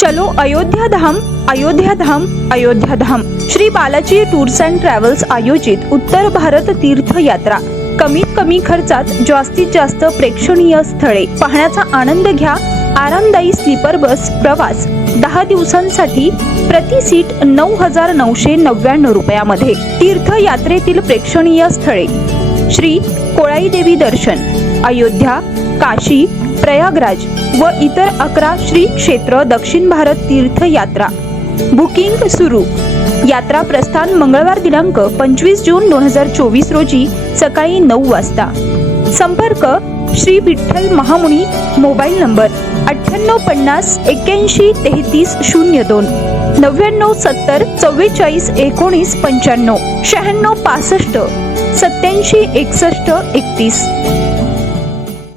चलो Ayodhya Dham Ayodhya Dham Ayodhya Dham Shri Balaji tours and travels आयोजित उत्तर भारत तीर्थ यात्रा कमीत कमी खर्चात जास्तीत जास्त प्रेक्षणीय स्थळे पाहण्याचा आनंद घ्या। आरामदायी स्लीपर बस प्रवास 10 दिवसांसाठी प्रति सीट 9,999 रुपयामध्ये। तीर्थयात्रेतील प्रेक्षणीय स्थळे श्री कोळाई देवी दर्शन, अयोध्या, काशी, प्रयागराज व इतर 11 श्री क्षेत्र दक्षिण भारत तीर्थ यात्रा। बुकिंग सुरू। यात्रा प्रस्थान मंगळवार दिनांक 25 जून 2024 रोजी सकाळी 9 वाजता। संपर्क श्री विठ्ठल महामुनी, मोबाईल नंबर 9850 81 33 02 99 70 44 19 95 96 65 87 61 31।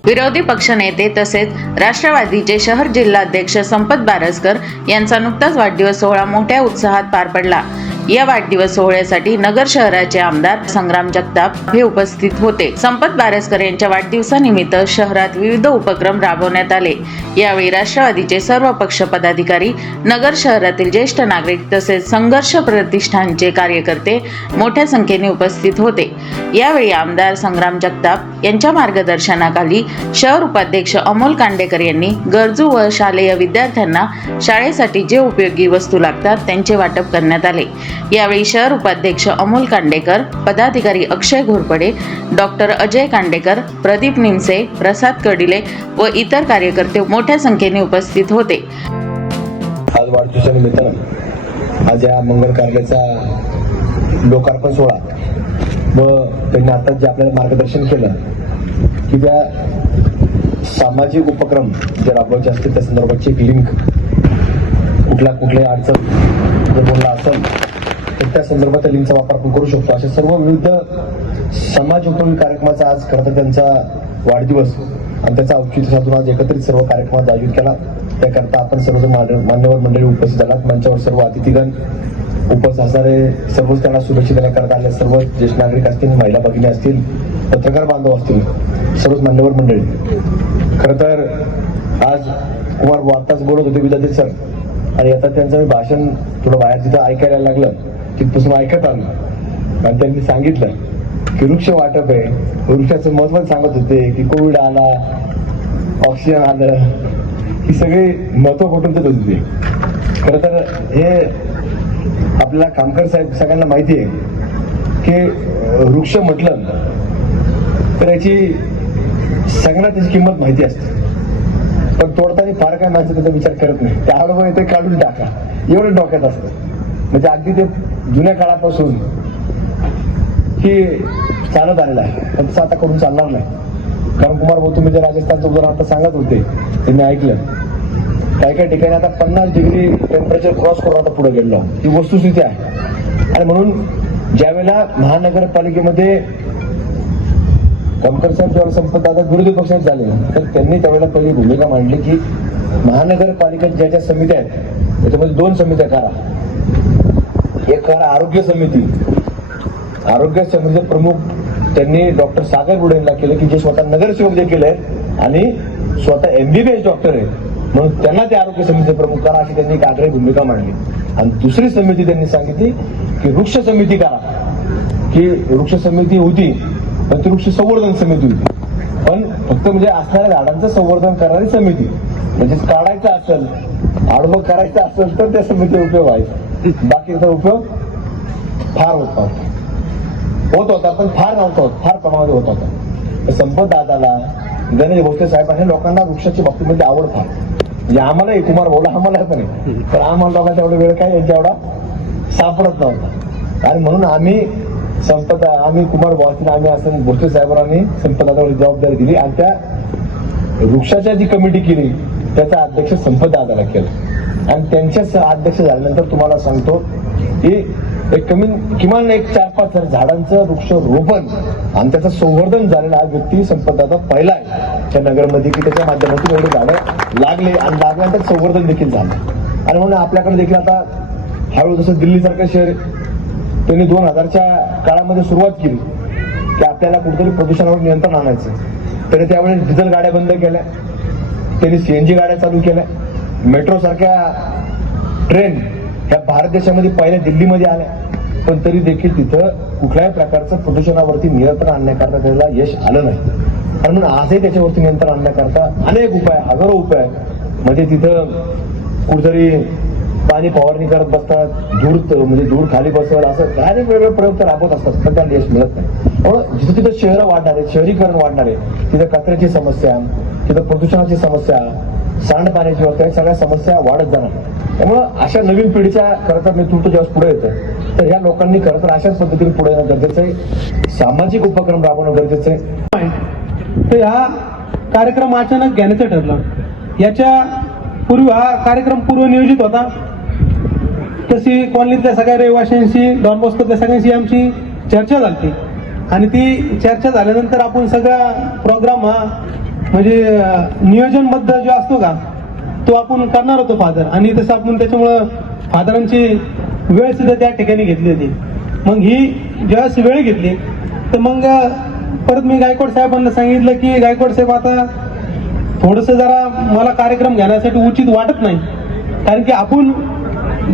विरोधी पक्षनेते तसेच राष्ट्रवादीचे शहर जिल्हाध्यक्ष संपत बारसकर यांचा नुकताच वाढदिवस सोहळा मोठ्या उत्साहात पार पडला। या वाढदिवस सोहळ्यासाठी नगर शहराचे आमदार संग्राम जगताप हे उपस्थित होते। संपत बारसकर यांच्या वाढदिवसानिमित्त शहरात विविध उपक्रम राबवण्यात आले। यावेळी राष्ट्रवादीचे सर्व पक्ष पदाधिकारी, नगर शहरातील ज्येष्ठ नागरिक तसेच संघर्ष प्रतिष्ठानचे कार्यकर्ते मोठ्या संख्येने उपस्थित होते। यावेळी आमदार संग्राम जगताप यांच्या मार्गदर्शनाखाली शहर उपाध्यक्ष अमोल कांडेकर यांनी गरजू व शालेय विद्यार्थ्यांना शाळेसाठी जे उपयोगी वस्तू लागतात त्यांचे वाटप करण्यात आले। यावेळी शहर उपाध्यक्ष अमोल कांडेकर, पदाधिकारी अक्षय घोरपडे, डॉक्टर अजय कांडेकर, प्रदीप निमसे, प्रसाद कडिले व इतर कार्यकर्ते मोठ्या संख्येने उपस्थित होते। आज वाढदिवसानिमित्तानं आज या मंगल कार्याचा लोकार्पण सोहळा व त्यांनी आता जे आपल्याला मार्गदर्शन केलं की त्या सामाजिक उपक्रम जे राबवायचे असतील त्या संदर्भाची एक लिंक कुठल्या अडचण जर बोलला असेल तर त्या संदर्भात त्या लिंकचा वापर आपण करू शकतो। अशा सर्व विविध समाज उपयोगी कार्यक्रमाचा आज खरं त्यांचा वाढदिवस आणि त्याचा औचित्य साधून आज एकत्रित सर्व कार्यक्रमात आयोजित केला। त्याकरता आपण सर्व मान्यवर मंडळी उपस्थित झालात। मंचावर सर्व अतिथीगण उपस्थित असणारे सर्वच त्यांना शुभेच्छा देण्याकरता आले सर्व ज्येष्ठ नागरिक असतील, महिला भगिनी असतील, पत्रकार बांधव असतील, सर्वच मान्यवर मंडळी। खरं तर आज कुमार आताच बोलत होते विद्यार्थी सर आणि आता त्यांचं मी भाषण थोडं बाहेर तिथं ऐकायला लागलं, तिथपासून ऐकत आलं आणि त्यांनी सांगितलं की वृक्ष वाटप आहे, वृक्षाचं महत्व सांगत होते की कोविड आला, ऑक्सिजन आलं, ही सगळी महत्व कुठून देत होते। खरं तर हे आपल्याला कामकर साहेब सगळ्यांना माहिती आहे की वृक्ष म्हटलं तर याची सगळ्यांना त्याची किंमत माहिती असते, पण तोडताना फार काय माणसं त्याचा विचार करत नाही। त्या अनुभव येते काढून टाका एवढं डोक्यात असतं। म्हणजे अगदी ते जुन्या काळापासून ही चालत आलेलं आहे, पण तसं आता करून चालणार नाही। कारण कुमार भाऊ तुम्ही जे राजस्थानचं उदाहरण आता सांगत होते ते मी ऐकलं, काही ठिकाणी आता 50 डिग्री टेम्परेचर क्रॉस करून आता पुढे गेलो, ही वस्तुस्थिती आहे। आणि म्हणून ज्यावेळेला महानगरपालिकेमध्ये कामकर साहेब जेव्हा संपत दादा विरोधी पक्षात झाले तर त्यांनी त्यावेळेला पहिली भूमिका मांडली की महानगरपालिकेत ज्या ज्या समित्या आहेत त्याच्यामध्ये 2 समित्या करा। एक करा आरोग्य समिती, आरोग्य समितीचे प्रमुख त्यांनी डॉक्टर सागर बुडे यांना केलं की जे स्वतः नगरसेवक देखील आहेत आणि स्वतः MBBS डॉक्टर आहेत म्हणून त्यांना ते आरोग्य समितीचे प्रमुख करा अशी त्यांनी एक आग्रही भूमिका मांडली। आणि दुसरी समिती त्यांनी सांगितली की वृक्ष समिती करा, की वृक्ष समिती होती पण ती वृक्ष संवर्धन समिती होती, पण फक्त म्हणजे असणाऱ्या झाडांचं संवर्धन करणारी समिती, म्हणजे काढायचं असेल, आडवं करायचं असेल तर त्या समितीचा उपयोग आहे, बाकीचा उपयोग फार होत होता पण फार नव्हता होत, फार प्रमाणात होत होता। संपत दादाला, गणेश भोसले साहेबांनी लोकांना वृक्षाच्या बाबतीमध्ये आवड फार, म्हणजे आम्हालाही कुमार भाऊला आम्हाला पण आहे, पण आम्हाला लोकांचा एवढा वेळ काय यांच्या एवढा सापडत नव्हता। आणि म्हणून आम्ही कुमार भाऊ आम्ही असं भोसले साहेबांनी संपत दादावर जबाबदारी दिली आणि त्या वृक्षाच्या जी कमिटी केली त्याचा अध्यक्ष संपत दादाला केलं। आणि त्यांच्या अध्यक्ष झाल्यानंतर तुम्हाला सांगतो की किमान 4-5 झाडांचं वृक्ष रोपण आणि त्याचं संवर्धन झालेला हा व्यक्ती संपत दादा पहिला आहे त्या नगरमध्ये की त्याच्या माध्यमातून एवढे झाडं लागले आणि लागल्यानंतर संवर्धन देखील झालं। आणि म्हणून आपल्याकडे देखील आता हळू जसं दिल्लीसारखं शहर त्यांनी 2000च्या काळामध्ये सुरुवात केली की आपल्याला कुठेतरी प्रदूषणावर नियंत्रण आणायचं, त्याने त्यावेळेस डिझेल गाड्या बंद केल्या, त्यांनी CNG गाड्या चालू केल्या मेट्रो सारख्या ट्रेन ह्या भारत देशामध्ये पहिल्या दिल्लीमध्ये आल्या, पण तरी देखील तिथं कुठल्याही प्रकारचं प्रदूषणावरती नियंत्रण आणण्याकरता त्याला यश आलं नाही. आणि म्हणून आजही त्याच्यावरती नियंत्रण आणण्याकरता अनेक उपाय, हजारो उपाय, म्हणजे तिथं कुठेतरी पाणी फवारणी करत बसतात, धूर खाली बसतात, असं अनेक वेगवेगळे प्रयोग तर राबवत असतात, पण त्याला यश मिळत नाही. म्हणून जिथं तिथं शहरं वाढणार आहे, शहरीकरण वाढणार आहे, तिथं कचऱ्याची समस्या, तिथं प्रदूषणाची समस्या, सांडपाण्याची व्यवस्था, या सगळ्या समस्या वाढत जाणार. त्यामुळं अशा नवीन पिढीच्या खरं तर नेतृत्व जेव्हा पुढे येतं तर ह्या लोकांनी खरं तर अशाच पद्धतीने पुढे येणं गरजेचं आहे. सामाजिक उपक्रम राबवणं गरजेचं आहे. तर हा कार्यक्रम अचानक घेण्याचं ठरलं. याच्या पूर्वी हा कार्यक्रम पूर्वनियोजित होता. तशी कॉलनीतल्या सगळ्या रहिवाशांशी, डॉन बॉस्कोतल्या सगळ्यांशी आमची चर्चा झाली आणि ती चर्चा झाल्यानंतर आपण सगळा प्रोग्राम हा म्हणजे नियोजनबद्ध जो असतो का तो आपण करणार होतो फादर, आणि तसं आपण त्याच्यामुळं फादरांची वेळ सुद्धा त्या ठिकाणी घेतली होती. मग ही ज्यावेळेस वेळ घेतली तर मग परत मी गायकवाड साहेबांना सांगितलं की गायकवाड साहेब आता थोडंसं जरा मला कार्यक्रम घेण्यासाठी उचित वाटत नाही, कारण की आपण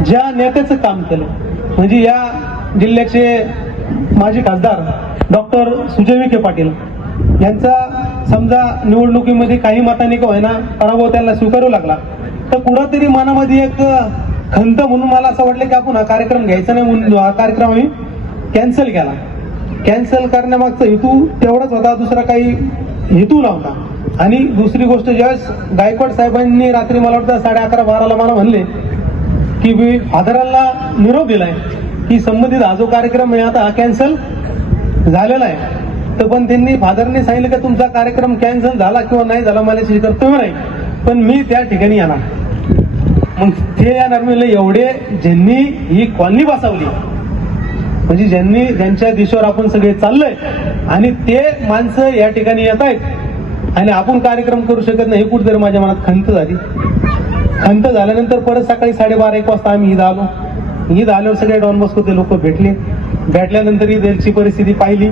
ज्या नेत्याचं काम केलं म्हणजे या जिल्ह्याचे माजी खासदार डॉक्टर सुजय विखे पाटील यांचा समजा निवडणुकीमध्ये काही मतांनी का होईना पराभव त्यांना स्वीकारू लागला, तर कुठंतरी मनामध्ये एक खंत म्हणून मला असं वाटलं की आपण हा कार्यक्रम घ्यायचा नाही, म्हणून हा कार्यक्रम आम्ही कॅन्सल केला. कॅन्सल करण्यामागचा हेतू तेवढाच होता, दुसरा काही हेतू नव्हता. आणि दुसरी गोष्ट ज्यावेळेस गायकवाड साहेबांनी रात्री मला वाटतं 11:30-12 मला म्हणले की मी फादरांना निरोप दिलाय की संबंधित हा जो कार्यक्रम आहे आता हा कॅन्सल झालेला आहे, तर पण त्यांनी फादरने सांगितलं की तुमचा कार्यक्रम कॅन्सल झाला किंवा नाही झाला मला याची कर्तव्य नाही, पण मी त्या ठिकाणी येणार. मग ते येणार म्हणजे एवढे ज्यांनी ही कॉलनी बसवली, म्हणजे ज्यांच्या दिशेवर आपण सगळे चाललोय आणि ते माणसं या ठिकाणी येत आहेत आणि आपण कार्यक्रम करू शकत नाही, हे कुठेतरी माझ्या मनात खंत झाली. खंत झाल्यानंतर परत सकाळी 12:30-1 वाजता आम्ही ईद आलो. ईद आल्यावर सगळे डॉन बॉस्कोचे लोक भेटल्यानंतर ईदची परिस्थिती पाहिली.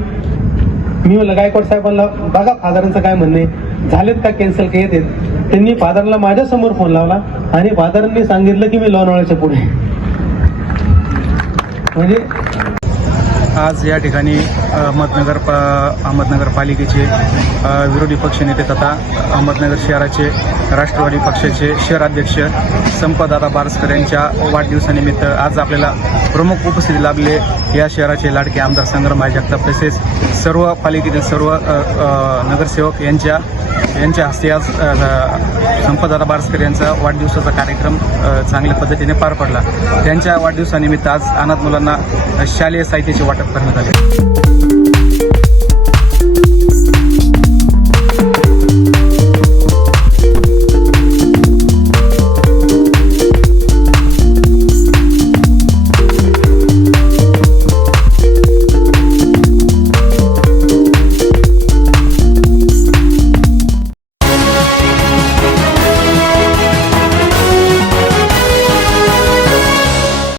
मी म्हणलं गायकवाड साहेबांना बघा फादरांचं काय म्हणणे झालेत का कॅन्सल का येते. त्यांनी फादरला माझ्या समोर फोन लावला आणि फादरांनी सांगितलं की मी लोणावळ्याच्या पुढे. म्हणजे आज या ठिकाणी अहमदनगर पालिकेचे विरोधी पक्षनेते तथा अहमदनगर शहराचे राष्ट्रवादी पक्षाचे शहराध्यक्ष संपतदादा बारसकर यांच्या वाढदिवसानिमित्त आज आपल्याला प्रमुख उपस्थिती लाभले या शहराचे लाडके आमदार संग्रामभाई जगताप तसेच सर्व पालिकेतील सर्व नगरसेवक यांच्या हस्ते आज संपतदादा बारसकर यांचा वाढदिवसाचा कार्यक्रम चांगल्या पद्धतीने पार पडला. त्यांच्या वाढदिवसानिमित्त आज अनाथ मुलांना शालेय साहित्याचे वाटप करण्यात आले.